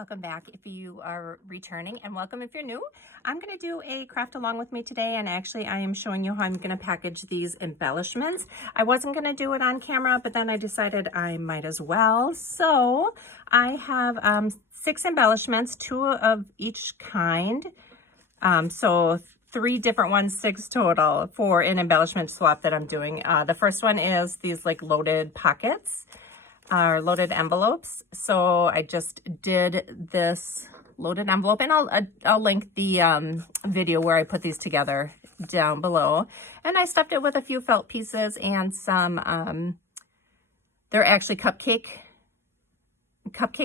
welcome back if you are returning, and welcome if you're new. I'm going to do a craft along with me today, and actually I am showing you how I'm going to package these embellishments. I wasn't going to do it on camera, but then I decided I might as well. So I have 6 embellishments, 2 of each kind. So 3 different ones, 6 total for an embellishment swap that I'm doing. The first one is these like loaded pockets. Our loaded envelopes. So I just did this loaded envelope, and I'll link the video where I put these together down below. And I stuffed it with a few felt pieces and some they're actually cupcake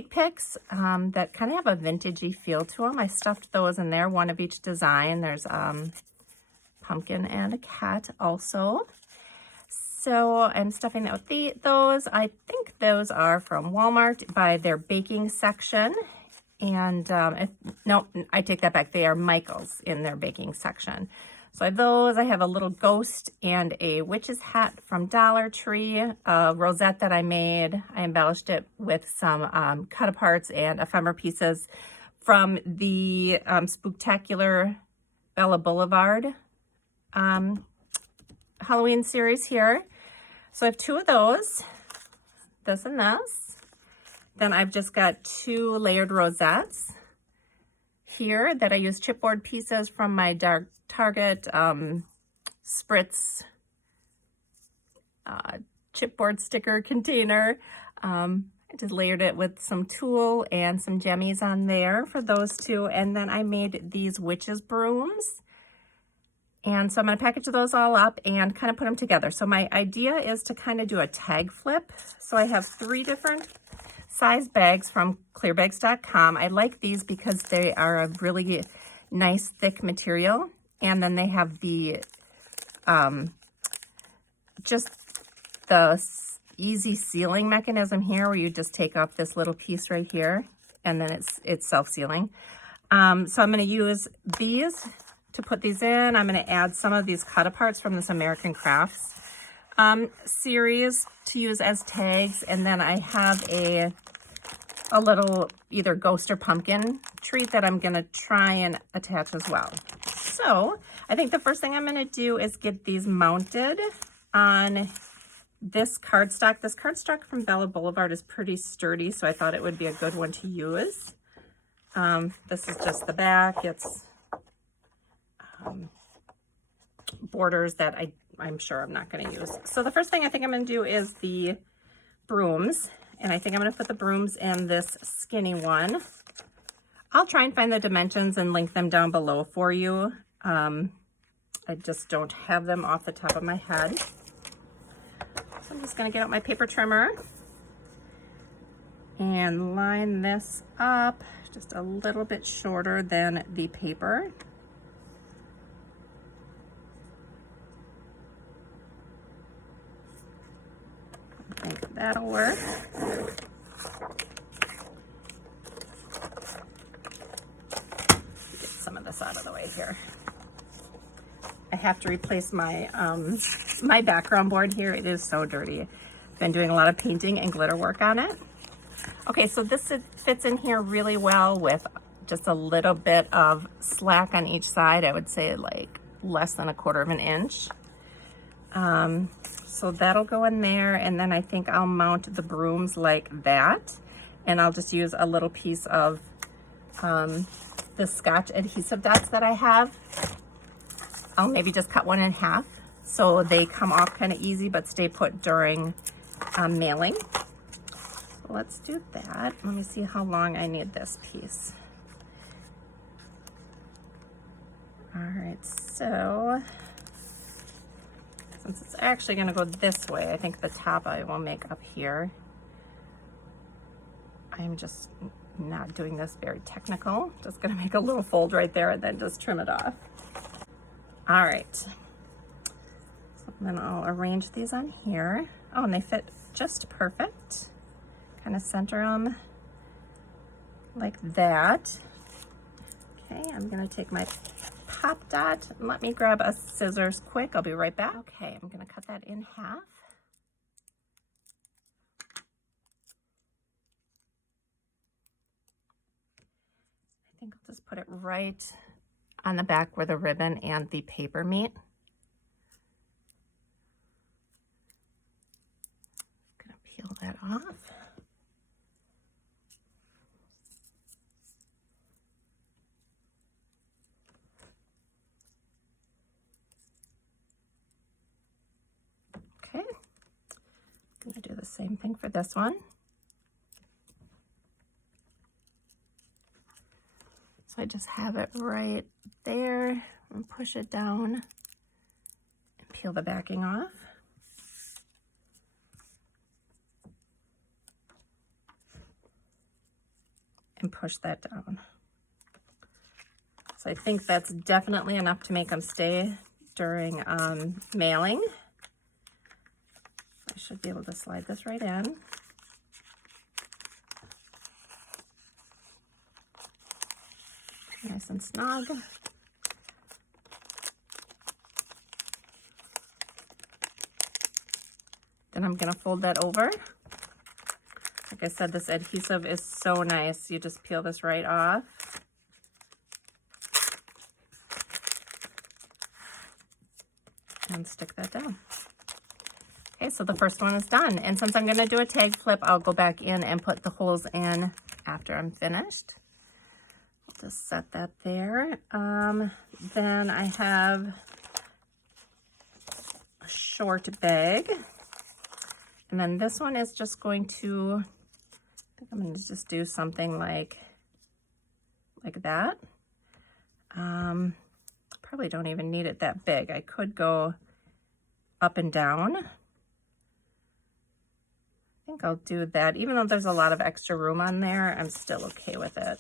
picks that kind of have a vintagey feel to them. I stuffed those in there, 1 of each design. There's pumpkin and a cat also. So I'm stuffing out those. I think those are from Walmart by their baking section. And no, I take that back. They are Michael's in their baking section. So I have those. I have a little ghost and a witch's hat from Dollar Tree, a rosette that I made. I embellished it with some cut aparts and ephemera pieces from the Spooktacular Bella Boulevard Halloween series here. So I have 2 of those, this and this. Then I've just got 2 layered rosettes here that I use chipboard pieces from my Target Spritz chipboard sticker container. I just layered it with some tulle and some gemmies on there for those 2. And then I made these witches brooms. And so I'm going to package those all up and kind of put them together. So my idea is to kind of do a tag flip. So I have 3 different size bags from clearbags.com. I like these because they are a really nice thick material. And then they have the, just the easy sealing mechanism here where you just take off this little piece right here and then it's self-sealing. So I'm going to use these to put these in. I'm going to add some of these cut aparts from this American Crafts series to use as tags. And then I have a little either ghost or pumpkin treat that I'm going to try and attach as well. So I think the first thing I'm going to do is get these mounted on this cardstock. This cardstock from Bella Boulevard is pretty sturdy, so I thought it would be a good one to use. This is just the back. It's borders that I'm sure I'm not going to use. So the first thing I think I'm going to do is the brooms, and I think I'm going to put the brooms in this skinny one. I'll try and find the dimensions and link them down below for you. I just don't have them off the top of my head. So I'm just going to get out my paper trimmer and line this up just a little bit shorter than the paper. I think that'll work. Get some of this out of the way here. I have to replace my my background board here. It is so dirty. I've been doing a lot of painting and glitter work on it. Okay, so this fits in here really well with just a little bit of slack on each side. I would say like less than 1/4 inch. So that'll go in there, and then I think I'll mount the brooms like that, and I'll just use a little piece of the Scotch adhesive dots that I have. I'll maybe just cut one in half so they come off kind of easy but stay put during mailing. So let's do that. Let me see how long I need this piece. All right, so since it's actually going to go this way, I think the top I will make up here. I'm just not doing this very technical. Just going to make a little fold right there and then just trim it off. All right. So then I'll arrange these on here. Oh, and they fit just perfect. Kind of center them like that. Okay, I'm going to take my pop dot. Let me grab a scissors quick. I'll be right back. Okay, I'm going to cut that in half. think I'll just put it right on the back where the ribbon and the paper meet. I'm gonna peel that off. Okay, I'm gonna do the same thing for this one. So I just have it right there and push it down and peel the backing off. And push that down. So I think that's definitely enough to make them stay during mailing. I should be able to slide this right in. Nice and snug. Then I'm gonna fold that over. Like I said, this adhesive is so nice. You just peel this right off. And stick that down. Okay, so the first one is done. And since I'm gonna do a tag flip, I'll go back in and put the holes in after I'm finished. I'll just set that there. Then I have a short bag. And then this one is just going to, I think I'm going to just do something like that. Probably don't even need it that big. I could go up and down. I think I'll do that. Even though there's a lot of extra room on there, I'm still okay with it.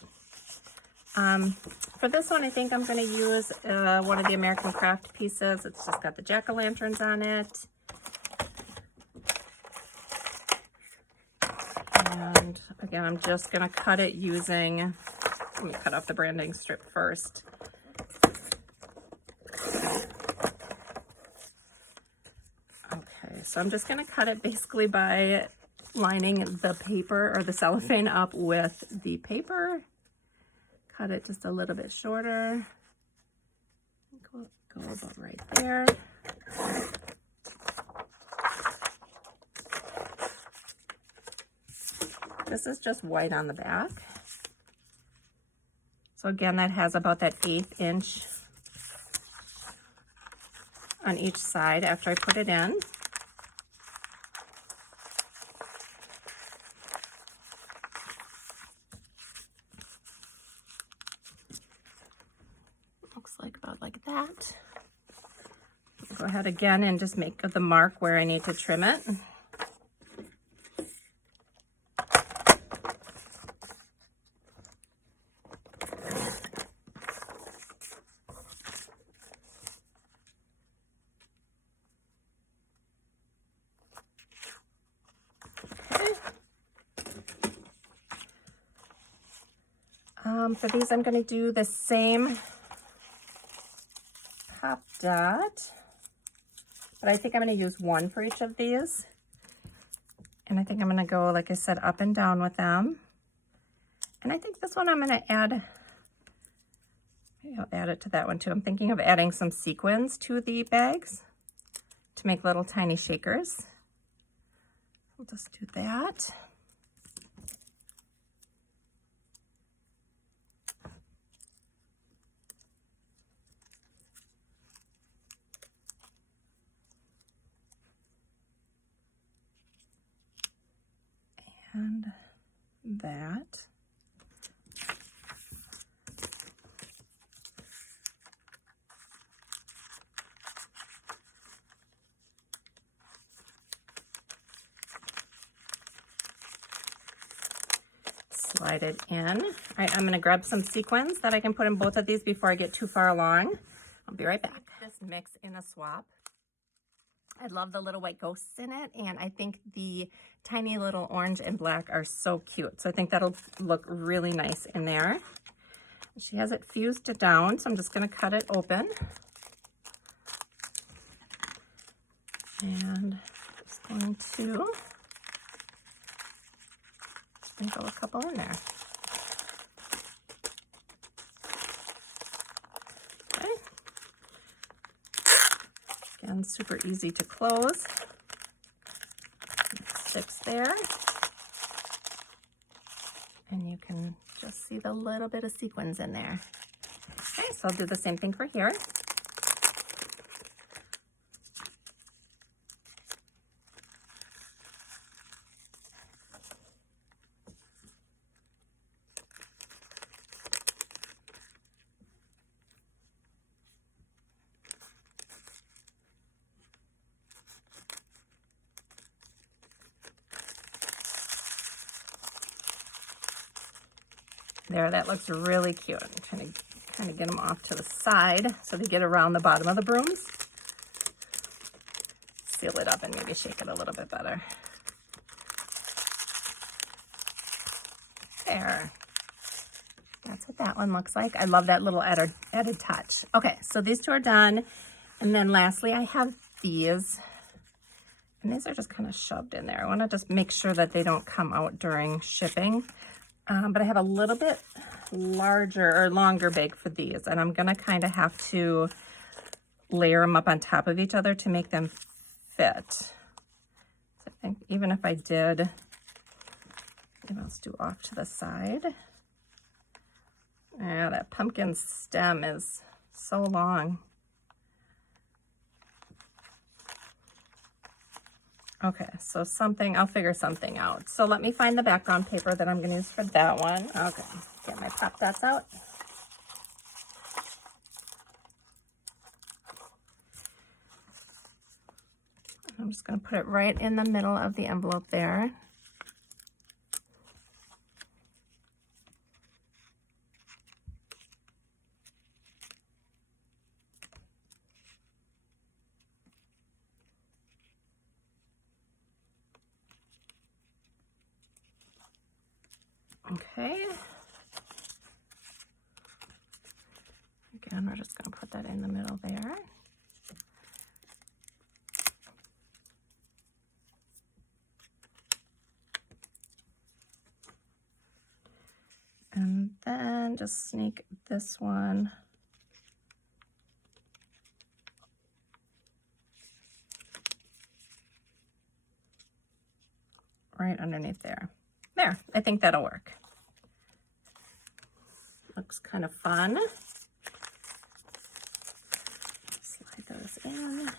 For this one, I think I'm going to use one of the American Craft pieces. It's just got the jack-o'-lanterns on it. And again, I'm just going to cut it using, let me cut off the branding strip first. Okay, so I'm just going to cut it basically by lining the paper or the cellophane up with the paper. Cut it just a little bit shorter. Go about right there. This is just white on the back. So again, that has about that 1/8 inch on each side after I put it in. Looks like about like that. I'll go ahead again and just make the mark where I need to trim it. For these, I'm going to do the same pop dot, but I think I'm going to use one for each of these. And I think I'm going to go, like I said, up and down with them. And I think this one I'm going to add, maybe I'll add it to that one too. I'm thinking of adding some sequins to the bags to make little tiny shakers. We'll just do that. And that. Slide it in. All right, I'm going to grab some sequins that I can put in both of these before I get too far along. I'll be right back. This mix in a swap. I love the little white ghosts in it, and I think the tiny little orange and black are so cute. So I think that'll look really nice in there. She has it fused down, so I'm just going to cut it open. And just going to sprinkle a couple in there. one's super easy to close. It sticks there. And you can just see the little bit of sequins in there. Okay, so I'll do the same thing for here. There, that looks really cute. I'm trying to kind of get them off to the side so they get around the bottom of the brooms. Seal it up and maybe shake it a little bit better. There. That's what that one looks like. I love that little added touch. Okay, so these two are done. And then lastly, I have these. And these are just kind of shoved in there. I want to just make sure that they don't come out during shipping. But I have a little bit larger or longer bag for these, and I'm gonna kind of have to layer them up on top of each other to make them fit. So I think even if I did, let's do off to the side. Yeah, that pumpkin stem is so long. Okay, so I'll figure something out. So let me find the background paper that I'm gonna use for that one. Okay, get my pop dots out. I'm just gonna put it right in the middle of the envelope there. Okay. Again, we're just going to put that in the middle there. And then just sneak this one right underneath there. There, I think that'll work. Looks kind of fun. Slide those in.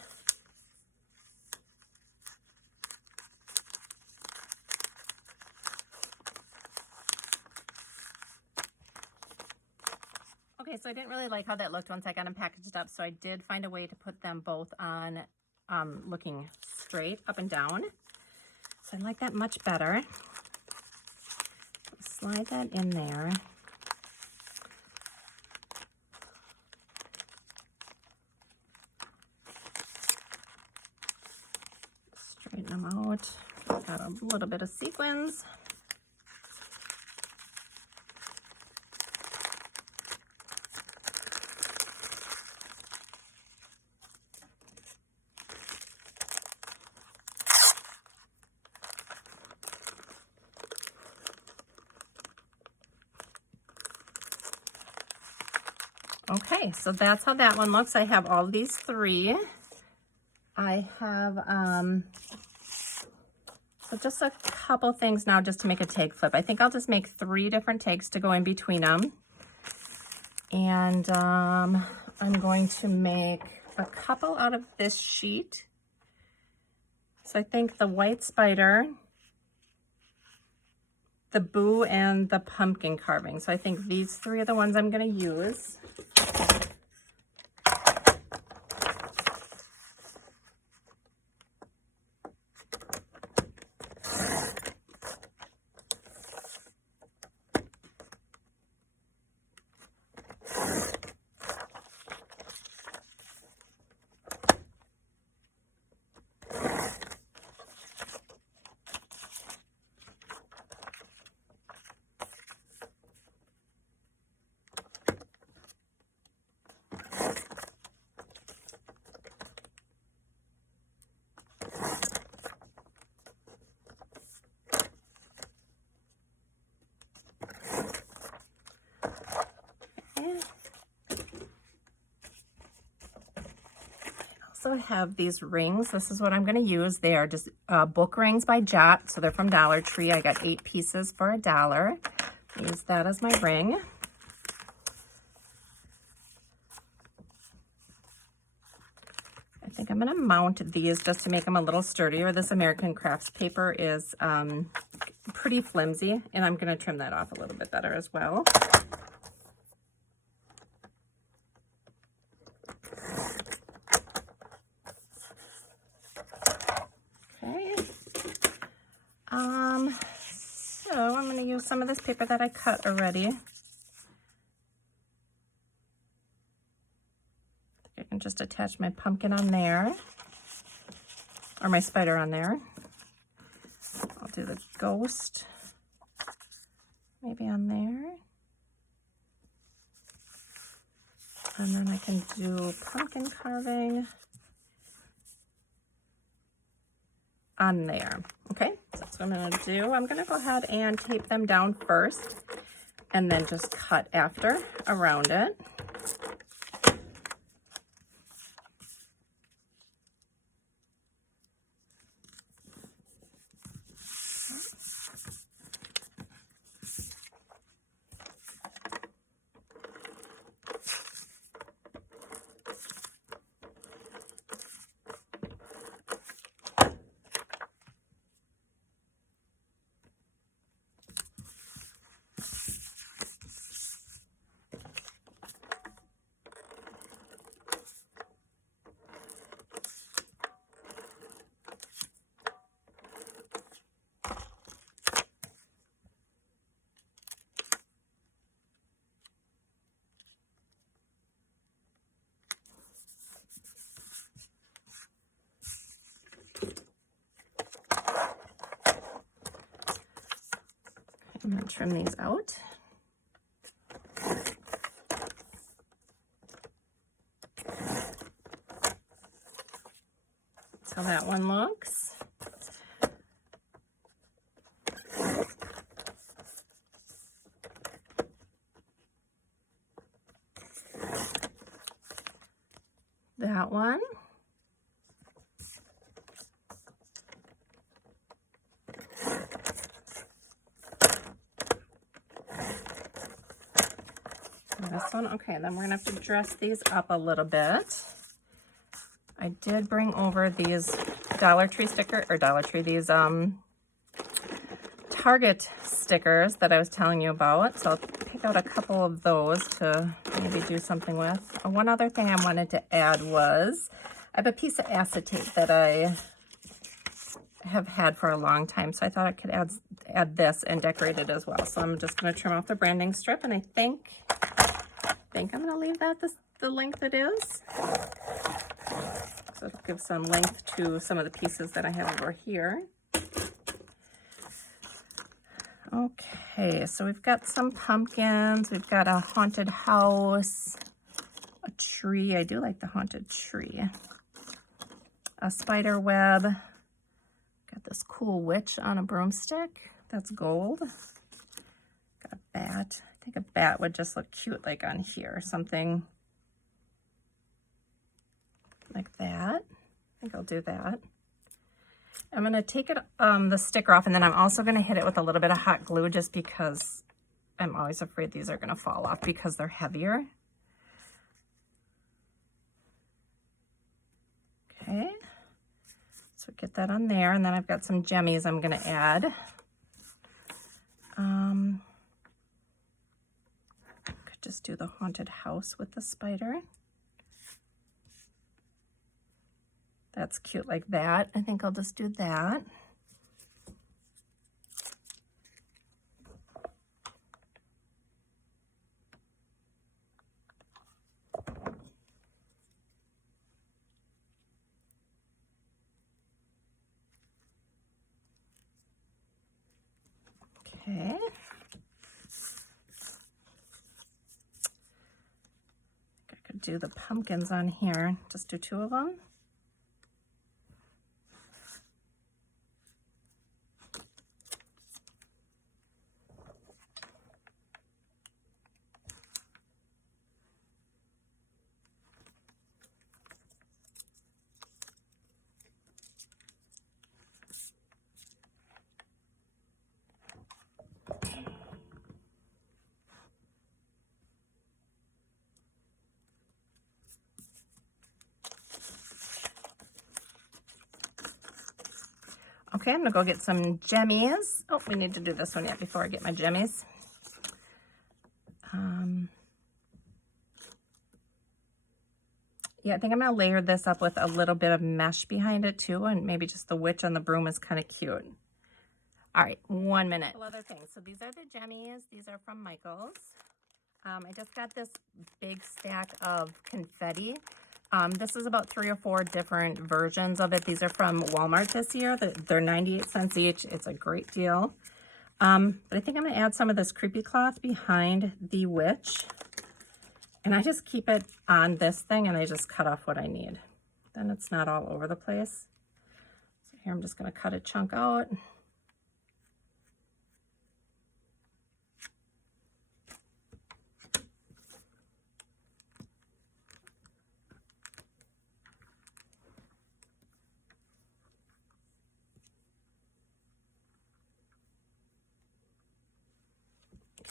Okay, so I didn't really like how that looked once I got them packaged up, so I did find a way to put them both on looking straight up and down. So I like that much better. Slide that in there. Straighten them out. Got a little bit of sequins. Okay, so that's how that one looks. I have all these three. I have so just a couple things now just to make a tag flip. I think I'll just make 3 different tags to go in between them. And I'm going to make a couple out of this sheet. So I think the white spider, the boo, and the pumpkin carving. So I think these 3 are the ones I'm going to use. also have these rings. This is what I'm going to use. They are just book rings by Jot, so they're from Dollar Tree. I got 8 pieces for $1. Use that as my ring. I think I'm going to mount these just to make them a little sturdier. This American Crafts paper is pretty flimsy, and I'm going to trim that off a little bit better as well. Okay. So I'm going to use some of this paper that I cut already. I can just attach my pumpkin on there, or my spider on there. I'll do the ghost maybe on there. And then I can do pumpkin carving on there. Okay, so that's what I'm gonna do. I'm gonna go ahead and tape them down first and then just cut after around it. I'm going to trim these out. That's how that one looks. That one. This one. Okay, then we're gonna have to dress these up a little bit. I did bring over these Dollar Tree these Target stickers that I was telling you about. So I'll pick out a couple of those to maybe do something with. One other thing I wanted to add was, I have a piece of acetate that I have had for a long time, so I thought I could add this and decorate it as well. So I'm just going to trim off the branding strip, and I think I'm going to leave that the length it is. So it'll give some length to some of the pieces that I have over here. Okay, so we've got some pumpkins, we've got a haunted house, a tree. I do like the haunted tree. A spider web. Got this cool witch on a broomstick. That's gold. Got a bat. I think a bat would just look cute like on here. Something like that. I think I'll do that. I'm going to take it the sticker off, and then I'm also going to hit it with a little bit of hot glue just because I'm always afraid these are going to fall off because they're heavier. Okay. So get that on there, and then I've got some jemmies I'm going to add. Could just do the haunted house with the spider. That's cute like that. I think I'll just do that. Okay. I could do the pumpkins on here. Just do 2 of them. Okay, I'm gonna go get some jemmies. Oh, we need to do this one yet before I get my jemmies. Yeah, I think I'm gonna layer this up with a little bit of mesh behind it too, and maybe just the witch on the broom is kind of cute. All right, 1 minute. Other things. So these are the jemmies. These are from Michael's. I just got this big stack of confetti. This is about 3 or 4 different versions of it. These are from Walmart this year. They're 98 cents each. It's a great deal. But I think I'm gonna add some of this creepy cloth behind the witch. And I just keep it on this thing and I just cut off what I need. Then it's not all over the place. So here I'm just gonna cut a chunk out.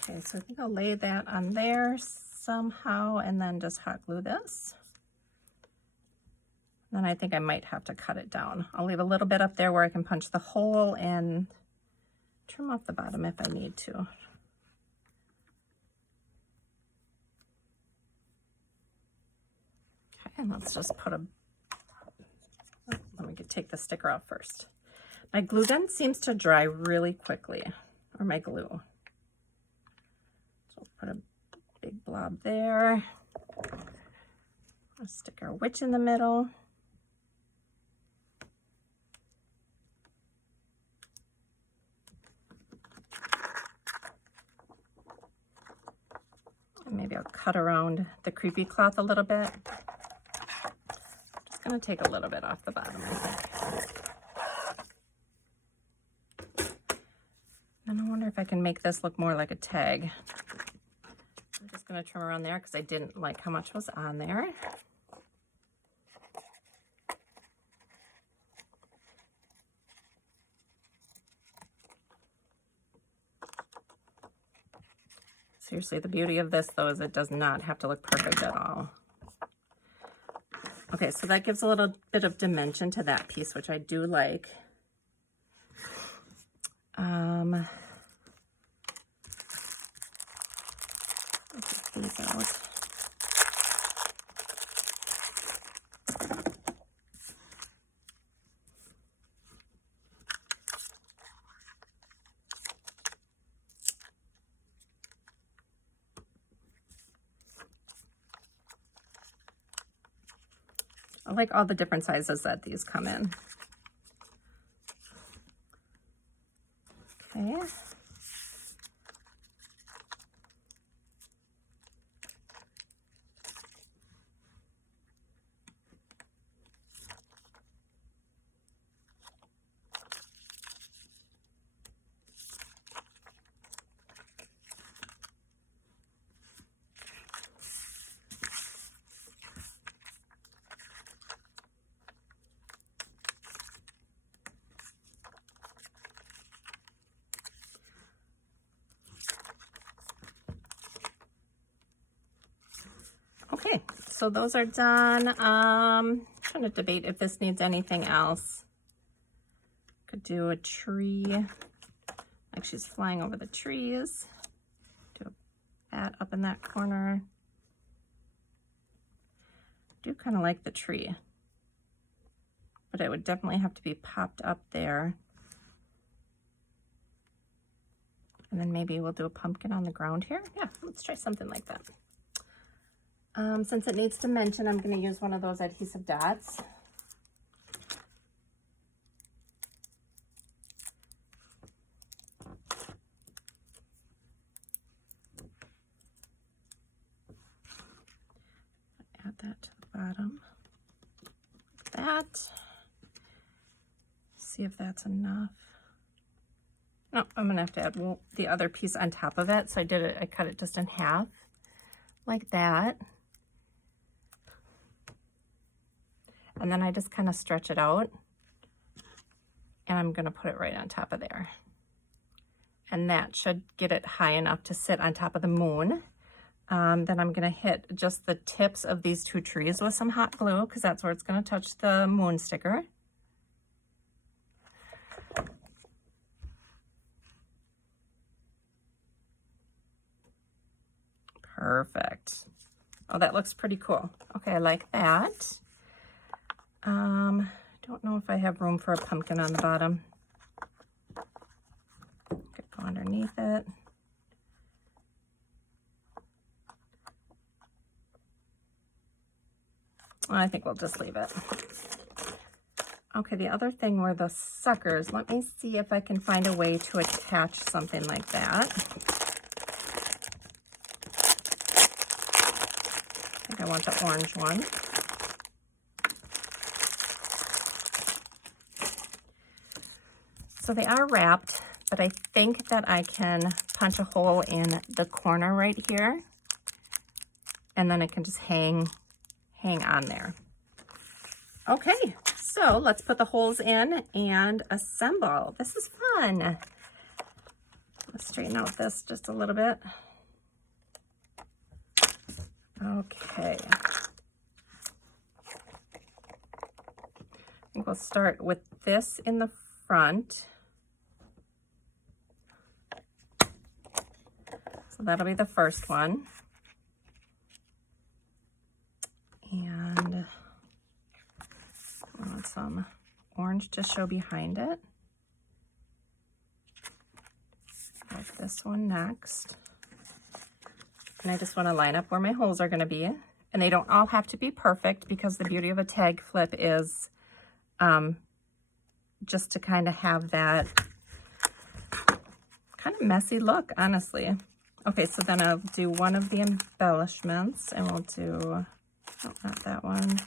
Okay, so I think I'll lay that on there somehow and then just hot glue this. Then I think I might have to cut it down. I'll leave a little bit up there where I can punch the hole and trim off the bottom if I need to. Okay, and let's just put a, let me take the sticker off first. My glue gun seems to dry really quickly, or my glue. So put a big blob there. I'll stick our witch in the middle. And maybe I'll cut around the creepy cloth a little bit. I'm just gonna take a little bit off the bottom, I think. And I wonder if I can make this look more like a tag. I'm just gonna trim around there because I didn't like how much was on there. Seriously, the beauty of this though is it does not have to look perfect at all. Okay, so that gives a little bit of dimension to that piece, which I do like. Let's get these out. I like all the different sizes that these come in. Okay. Okay, so those are done. Trying to debate if this needs anything else. Could do a tree, like she's flying over the trees. Do a bat up in that corner. I do kind of like the tree, but it would definitely have to be popped up there. And then maybe we'll do a pumpkin on the ground here. Yeah, let's try something like that. Since it needs dimension, I'm going to use one of those adhesive dots. Add that to the bottom. Like that. See if that's enough. No, I'm going to have to add the other piece on top of it. So I cut it just in half, like that. And then I just kind of stretch it out and I'm going to put it right on top of there. And that should get it high enough to sit on top of the moon. Then I'm going to hit just the tips of these 2 trees with some hot glue because that's where it's going to touch the moon sticker. Perfect. Oh, that looks pretty cool. Okay, I like that. Don't know if I have room for a pumpkin on the bottom. Could go underneath it. I think we'll just leave it. Okay, the other thing were the suckers. Let me see if I can find a way to attach something like that. I think I want the orange one. So they are wrapped, but I think that I can punch a hole in the corner right here, and then it can just hang on there. Okay, so let's put the holes in and assemble. This is fun. Let's straighten out this just a little bit. Okay. I think we'll start with this in the front. So that'll be the first one. And I want some orange to show behind it. Like this one next. And I just want to line up where my holes are going to be. And they don't all have to be perfect, because the beauty of a tag flip is just to kind of have that kind of messy look, honestly. Okay, so then I'll do one of the embellishments, and we'll do, oh, not that one.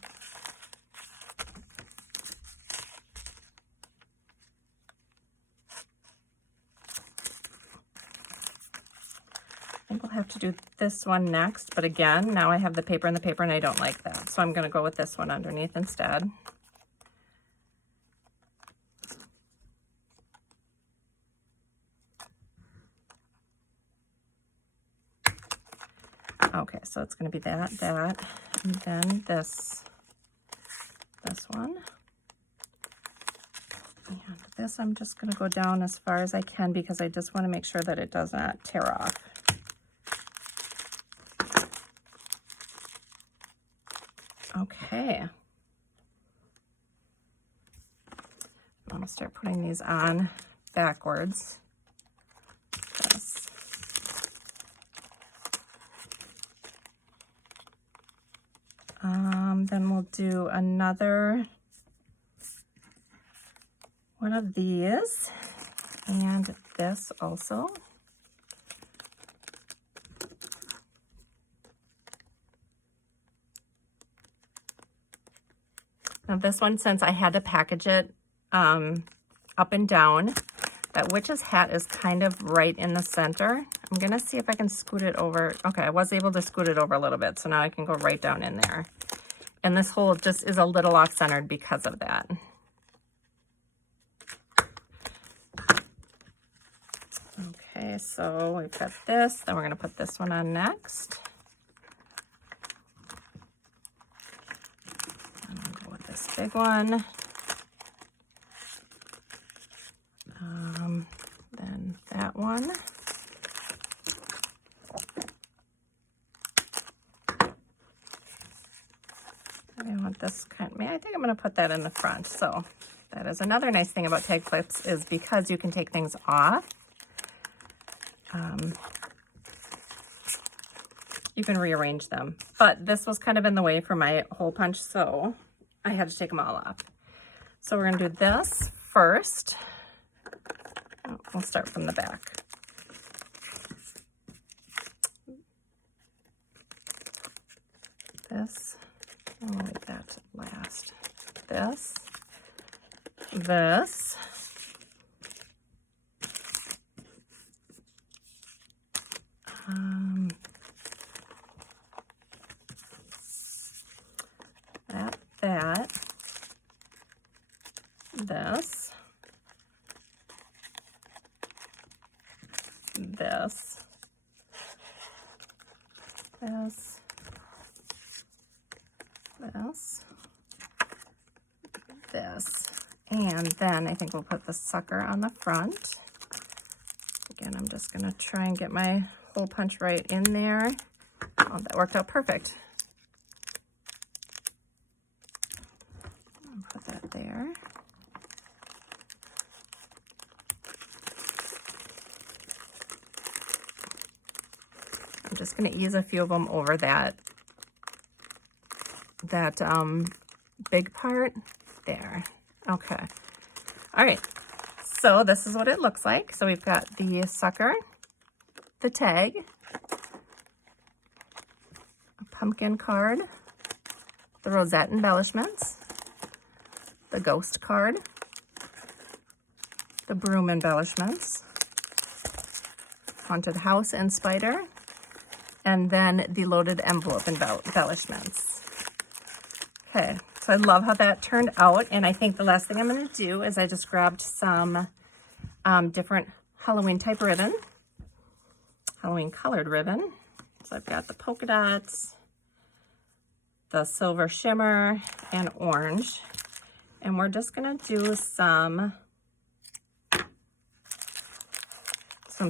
I think we'll have to do this one next, but again, now I have the paper and the paper, and I don't like that. So I'm gonna go with this one underneath instead. Okay, so it's going to be that, and then this one. And this I'm just going to go down as far as I can, because I just want to make sure that it does not tear off. Okay. I'm going to start putting these on backwards. Then we'll do another one of these, and this also. Now this one, since I had to package it up and down, that witch's hat is kind of right in the center. I'm gonna see if I can scoot it over. Okay, I was able to scoot it over a little bit, so now I can go right down in there. And this hole just is a little off-centered because of that. Okay, so we've got this, then we're gonna put this one on next. And I'll go with this big one. Then that one. I want this kind of, I think I'm going to put that in the front. So that is another nice thing about tag flips, is because you can take things off. You can rearrange them. But this was kind of in the way for my hole punch, so I had to take them all off. So we're going to do this first. Oh, we'll start from the back. This. I'll leave that last. This. This. That. This. This. This. This, this, and then I think we'll put the sucker on the front. Again, I'm just going to try and get my hole punch right in there. Oh, that worked out perfect. I'll put that there. I'm just going to ease a few of them over that big part there. Okay. All right. So this is what it looks like. So we've got the sucker, the tag, a pumpkin card, the rosette embellishments, the ghost card, the broom embellishments, haunted house and spider, and then the loaded envelope embellishments. Okay, so I love how that turned out, and I think the last thing I'm going to do is I just grabbed some different Halloween type ribbon, Halloween colored ribbon. So I've got the polka dots, the silver shimmer, and orange, and we're just going to do some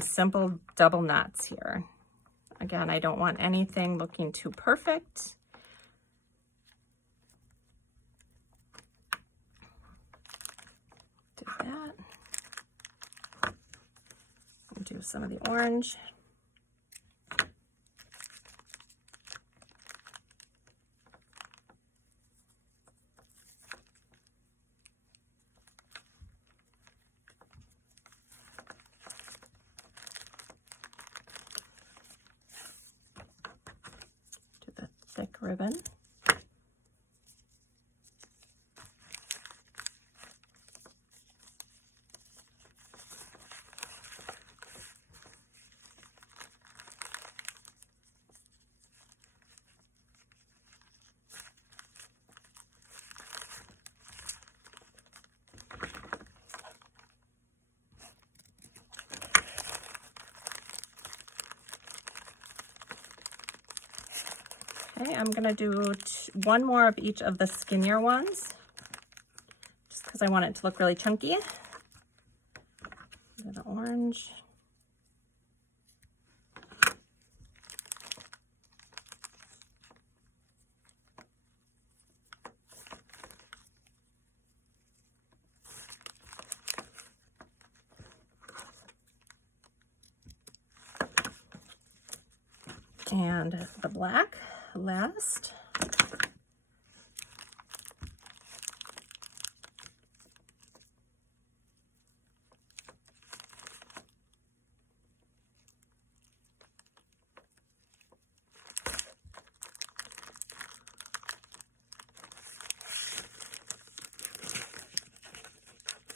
simple double knots here. Again, I don't want anything looking too perfect. Do that. I'll do some of the orange. Do the thick ribbon. Okay, I'm gonna do one more of each of the skinnier ones, just because I want it to look really chunky. Do the orange. And the black last.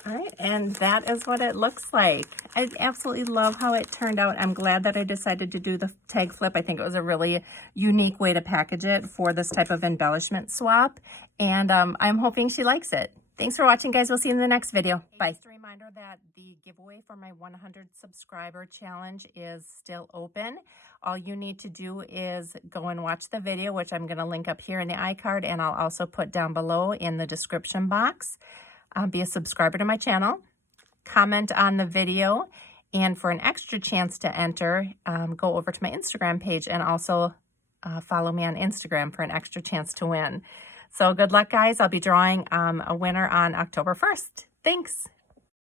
All right, and that is what it looks like. I absolutely love how it turned out. I'm glad that I decided to do the tag flip. I think it was a really unique way to package it for this type of embellishment swap, and I'm hoping she likes it. Thanks for watching, guys. We'll see you in the next video. Bye. Just a reminder that the giveaway for my 100 subscriber challenge is still open. All you need to do is go and watch the video, which I'm going to link up here in the iCard, and I'll also put down below in the description box. Be a subscriber to my channel, comment on the video, and for an extra chance to enter, go over to my Instagram page and also follow me on Instagram for an extra chance to win. So good luck, guys. I'll be drawing a winner on October 1st. Thanks.